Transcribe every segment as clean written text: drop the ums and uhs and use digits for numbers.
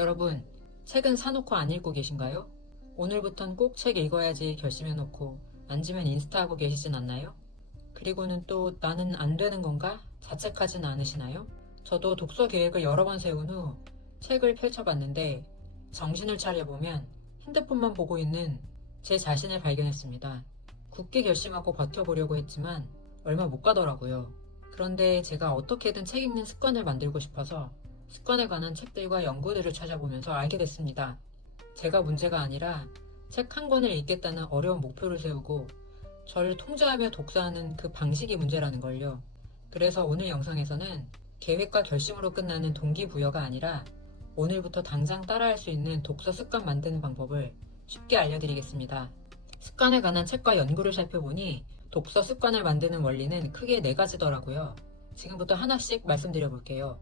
여러분, 책은 사놓고 안 읽고 계신가요? 오늘부턴 꼭 책 읽어야지 결심해놓고 앉으면 인스타하고 계시진 않나요? 그리고는 또 나는 안 되는 건가? 자책하진 않으시나요? 저도 독서 계획을 여러 번 세운 후 책을 펼쳐봤는데 정신을 차려보면 핸드폰만 보고 있는 제 자신을 발견했습니다. 굳게 결심하고 버텨보려고 했지만 얼마 못 가더라고요. 그런데 제가 어떻게든 책 읽는 습관을 만들고 싶어서 습관에 관한 책들과 연구들을 찾아보면서 알게 됐습니다. 제가 문제가 아니라 책 한 권을 읽겠다는 어려운 목표를 세우고 저를 통제하며 독서하는 그 방식이 문제라는 걸요. 그래서 오늘 영상에서는 계획과 결심으로 끝나는 동기부여가 아니라 오늘부터 당장 따라할 수 있는 독서 습관 만드는 방법을 쉽게 알려드리겠습니다. 습관에 관한 책과 연구를 살펴보니 독서 습관을 만드는 원리는 크게 4가지더라고요. 지금부터 하나씩 말씀드려볼게요.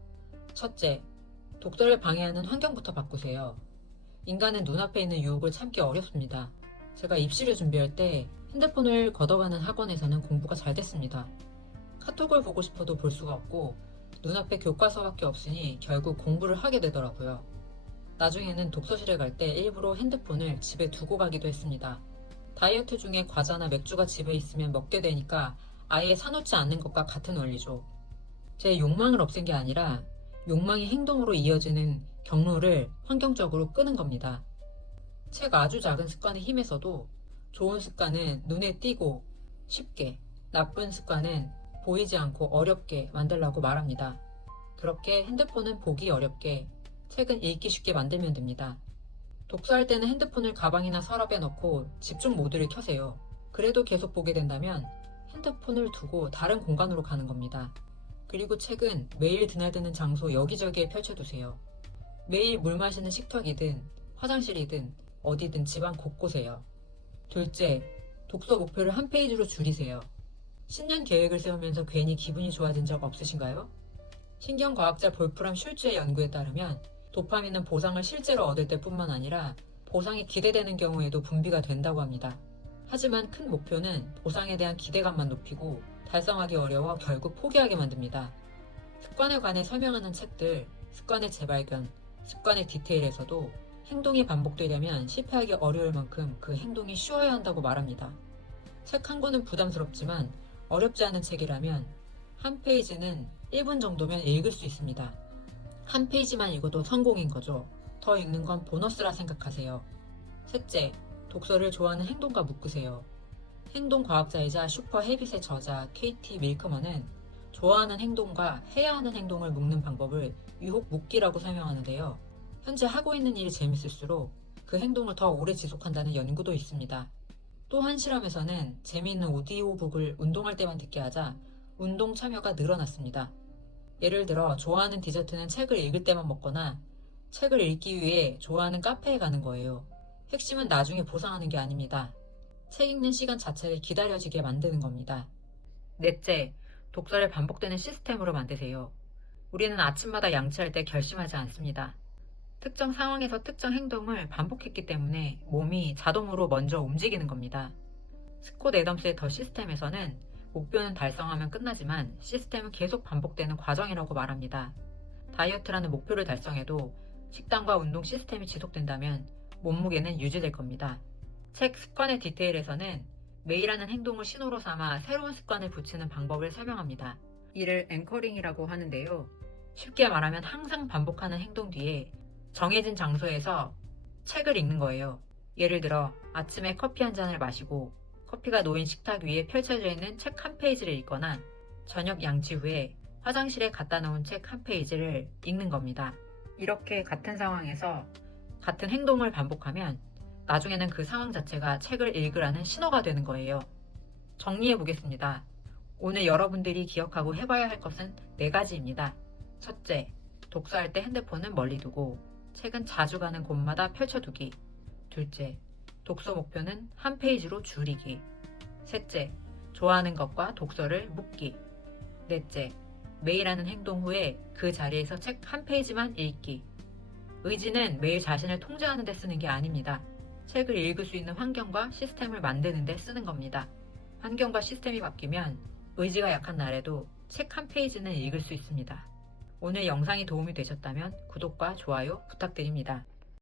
첫째, 독서를 방해하는 환경부터 바꾸세요. 인간은 눈앞에 있는 유혹을 참기 어렵습니다. 제가 입시를 준비할 때 핸드폰을 걷어가는 학원에서는 공부가 잘 됐습니다. 카톡을 보고 싶어도 볼 수가 없고 눈앞에 교과서밖에 없으니 결국 공부를 하게 되더라고요. 나중에는 독서실에 갈 때 일부러 핸드폰을 집에 두고 가기도 했습니다. 다이어트 중에 과자나 맥주가 집에 있으면 먹게 되니까 아예 사놓지 않는 것과 같은 원리죠. 제 욕망을 없앤 게 아니라 욕망이 행동으로 이어지는 경로를 환경적으로 끄는 겁니다. 책 아주 작은 습관의 힘에서도 좋은 습관은 눈에 띄고 쉽게, 나쁜 습관은 보이지 않고 어렵게 만들라고 말합니다. 그렇게 핸드폰은 보기 어렵게, 책은 읽기 쉽게 만들면 됩니다. 독서할 때는 핸드폰을 가방이나 서랍에 넣고 집중 모드를 켜세요. 그래도 계속 보게 된다면 핸드폰을 두고 다른 공간으로 가는 겁니다. 그리고 책은 매일 드나드는 장소 여기저기에 펼쳐두세요. 매일 물 마시는 식탁이든 화장실이든 어디든 집안 곳곳에요. 둘째, 독서 목표를 한 페이지로 줄이세요. 신년 계획을 세우면서 괜히 기분이 좋아진 적 없으신가요? 신경과학자 볼프람 슐츠의 연구에 따르면 도파민은 보상을 실제로 얻을 때뿐만 아니라 보상이 기대되는 경우에도 분비가 된다고 합니다. 하지만 큰 목표는 보상에 대한 기대감만 높이고 달성하기 어려워 결국 포기하게 만듭니다. 습관에 관해 설명하는 책들, 습관의 재발견, 습관의 디테일에서도 행동이 반복되려면 실패하기 어려울 만큼 그 행동이 쉬워야 한다고 말합니다. 책 한 권은 부담스럽지만 어렵지 않은 책이라면 한 페이지는 1분 정도면 읽을 수 있습니다. 한 페이지만 읽어도 성공인 거죠. 더 읽는 건 보너스라 생각하세요. 셋째, 독서를 좋아하는 행동과 묶으세요. 행동과학자이자 슈퍼헤빗의 저자 KT 밀크먼은 좋아하는 행동과 해야 하는 행동을 묶는 방법을 유혹 묶기라고 설명하는데요. 현재 하고 있는 일이 재밌을수록 그 행동을 더 오래 지속한다는 연구도 있습니다. 또 한 실험에서는 재미있는 오디오북을 운동할 때만 듣게 하자 운동 참여가 늘어났습니다. 예를 들어 좋아하는 디저트는 책을 읽을 때만 먹거나 책을 읽기 위해 좋아하는 카페에 가는 거예요. 핵심은 나중에 보상하는 게 아닙니다. 책 읽는 시간 자체를 기다려지게 만드는 겁니다. 넷째, 독서를 반복되는 시스템으로 만드세요. 우리는 아침마다 양치할 때 결심하지 않습니다. 특정 상황에서 특정 행동을 반복했기 때문에 몸이 자동으로 먼저 움직이는 겁니다. 스콧 애덤스의 더 시스템에서는 목표는 달성하면 끝나지만 시스템은 계속 반복되는 과정이라고 말합니다. 다이어트라는 목표를 달성해도 식단과 운동 시스템이 지속된다면 몸무게는 유지될 겁니다. 책 습관의 디테일에서는 매일 하는 행동을 신호로 삼아 새로운 습관을 붙이는 방법을 설명합니다. 이를 앵커링이라고 하는데요. 쉽게 말하면 항상 반복하는 행동 뒤에 정해진 장소에서 책을 읽는 거예요. 예를 들어 아침에 커피 한 잔을 마시고 커피가 놓인 식탁 위에 펼쳐져 있는 책 한 페이지를 읽거나 저녁 양치 후에 화장실에 갖다 놓은 책 한 페이지를 읽는 겁니다. 이렇게 같은 상황에서 같은 행동을 반복하면 나중에는 그 상황 자체가 책을 읽으라는 신호가 되는 거예요. 정리해 보겠습니다. 오늘 여러분들이 기억하고 해봐야 할 것은 4가지입니다. 첫째, 독서할 때 핸드폰은 멀리 두고 책은 자주 가는 곳마다 펼쳐두기. 둘째, 독서 목표는 한 페이지로 줄이기. 셋째, 좋아하는 것과 독서를 묶기. 넷째, 매일 하는 행동 후에 그 자리에서 책 한 페이지만 읽기. 의지는 매일 자신을 통제하는 데 쓰는 게 아닙니다. 책을 읽을 수 있는 환경과 시스템을 만드는 데 쓰는 겁니다. 환경과 시스템이 바뀌면 의지가 약한 날에도 책 한 페이지는 읽을 수 있습니다. 오늘 영상이 도움이 되셨다면 구독과 좋아요 부탁드립니다.